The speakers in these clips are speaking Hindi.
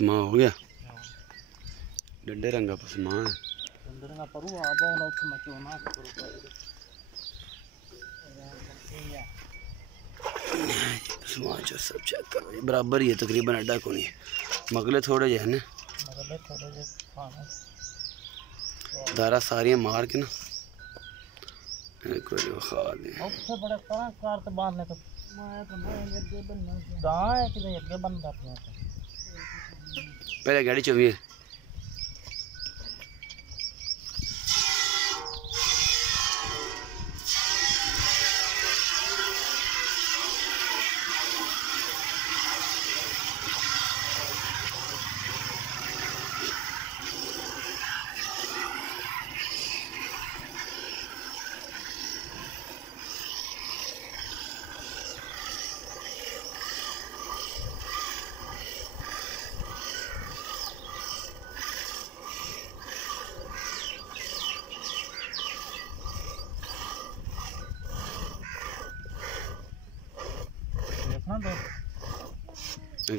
पसमा हो गया डंडे रंगा पसमा है पसमा जो सब चेक करो ये बराबर ही है तकरीबन अड्डा को नहीं मगले थोड़े जे है ना दारा सारियां मार के ना एक बार खा दे बड़े कार तो बांधने तो गाय कि अगे बंद पहले गाड़ी चुविए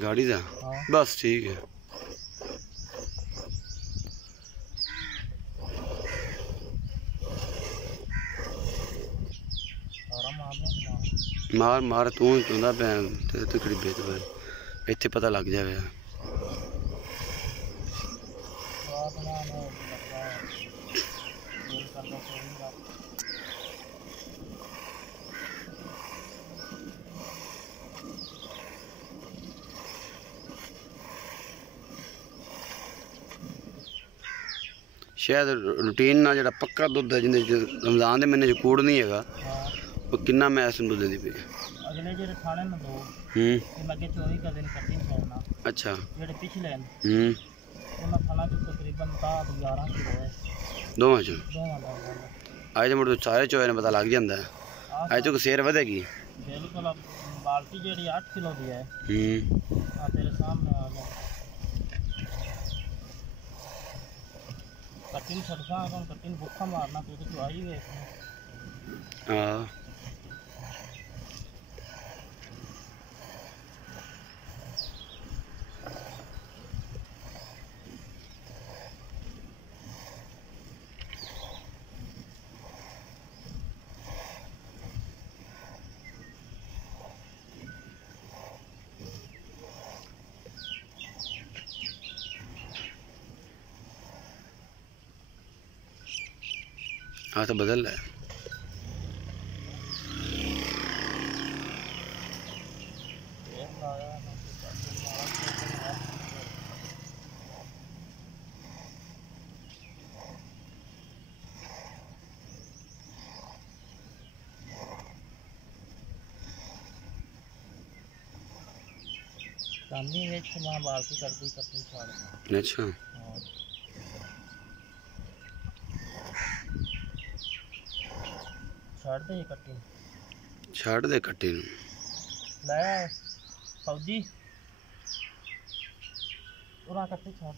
गाड़ी था बस ठीक है मार मार तू चुंदा भैन ते खड़ीबे तो इत्थे पता लग जाए शायद रूटीन ना जो पक्का दुध है जिंदे रमजान के महीने कूड़ नहीं है वो किन्ना मैस दुध दी पे अगले जेडे थाने न दो लगे 24 का दिन कटिंग छोड़ना अच्छा जेडे पिछले उन्हां थाना जो तकरीबन 11 किलो है दोवां चो आज तो मुड़ तो सारे चोए ने पता लग जांदा है आज तो सेर वधेगी बिल्कुल बाल्टी जेडी 8 किलो दी है हां तेरे सामने आ गया कटिंग छड़का कौन कटिंग भूखा मारना तू तो आई गए हां हाँ तो बदल रहा है सामने एक मां बाल्टी कर दी कटिंग छाड़ अच्छा छाड़ दे कटिंग छाड़ दे कट्टी ले फौजी पूरा कट्टी छाड़